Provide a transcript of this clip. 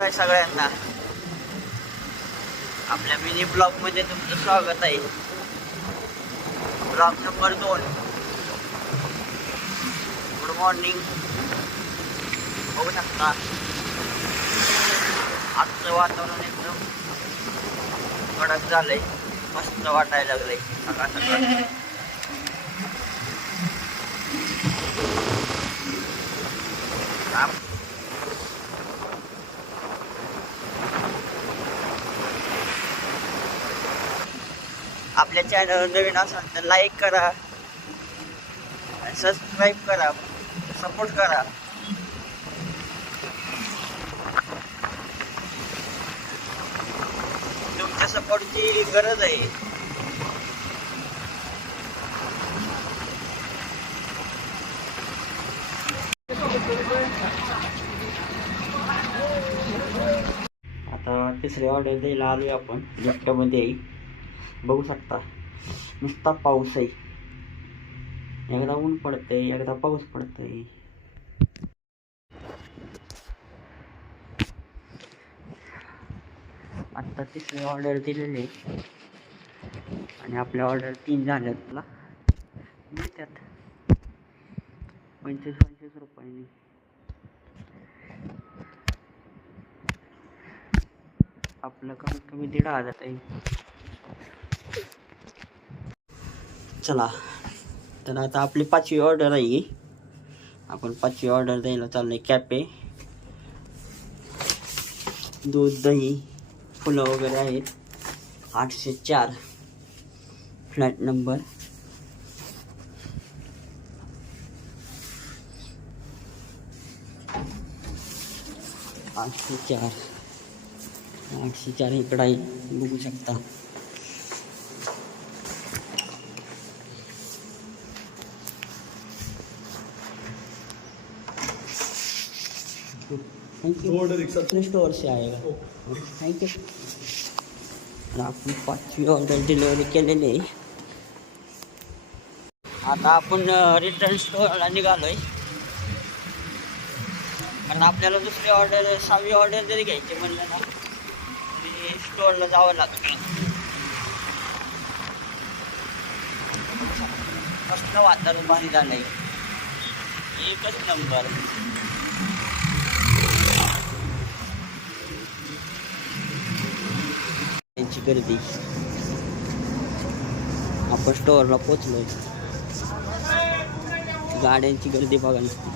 काय सगळ्यांना आपल्या मिनी ब्लॉग मध्ये तुमचं स्वागत आहे. Blog number 2. Good morning. बघू शकता आजचं वातावरण एकदम कडक झालंय, मस्त वाटायला लागलंय सकाळ सकाळ. आपल्या चॅनल नवीन असाल तर लाईक करा, सबस्क्राईब करा, सपोर्ट करा. तुमच्या सपोर्टची गरज आहे. आता तिसरी ऑर्डर द्यायला आलोय आपण लिफ्टमध्ये. बघू शकता नुसता पाऊस आहे, एकदा ऊन पडतंय एकदा पाऊस पडतंय. आत्ता तिसरी ऑर्डर दिलेली आणि आपल्या ऑर्डर 3 झाल्यात ना, मिळतात 25-25 रुपयांनी. आपलं कमीत कमी 1,500 आहे. चला तर आता आपली 5वी ऑर्डर आहे. आपण 5वी ऑर्डर द्यायला चाललोय. कॅफे, दूध, दही, फुलं वगैरे आहेत. 804 फ्लॅट नंबर. आठशे चार इकडं आहे, बघू शकता. Thank you. अपने स्टोर से आएगा. थँक्यू. आपण 5वी ऑर्डर डिलिव्हरी केलेली आहे. आता आपण रिटर्न स्टोअरला निघालोय, कारण आपल्याला दुसरी ऑर्डर 6वी ऑर्डर जरी घ्यायची म्हणलं ना तरी स्टोअरला जावं लागतं. कसलं वातावरण भारी झालंय, एकच नंबर. त्यांची गर्दी. आपण स्टोअरला पोचलोय. गाड्यांची गर्दी बघा नुसती.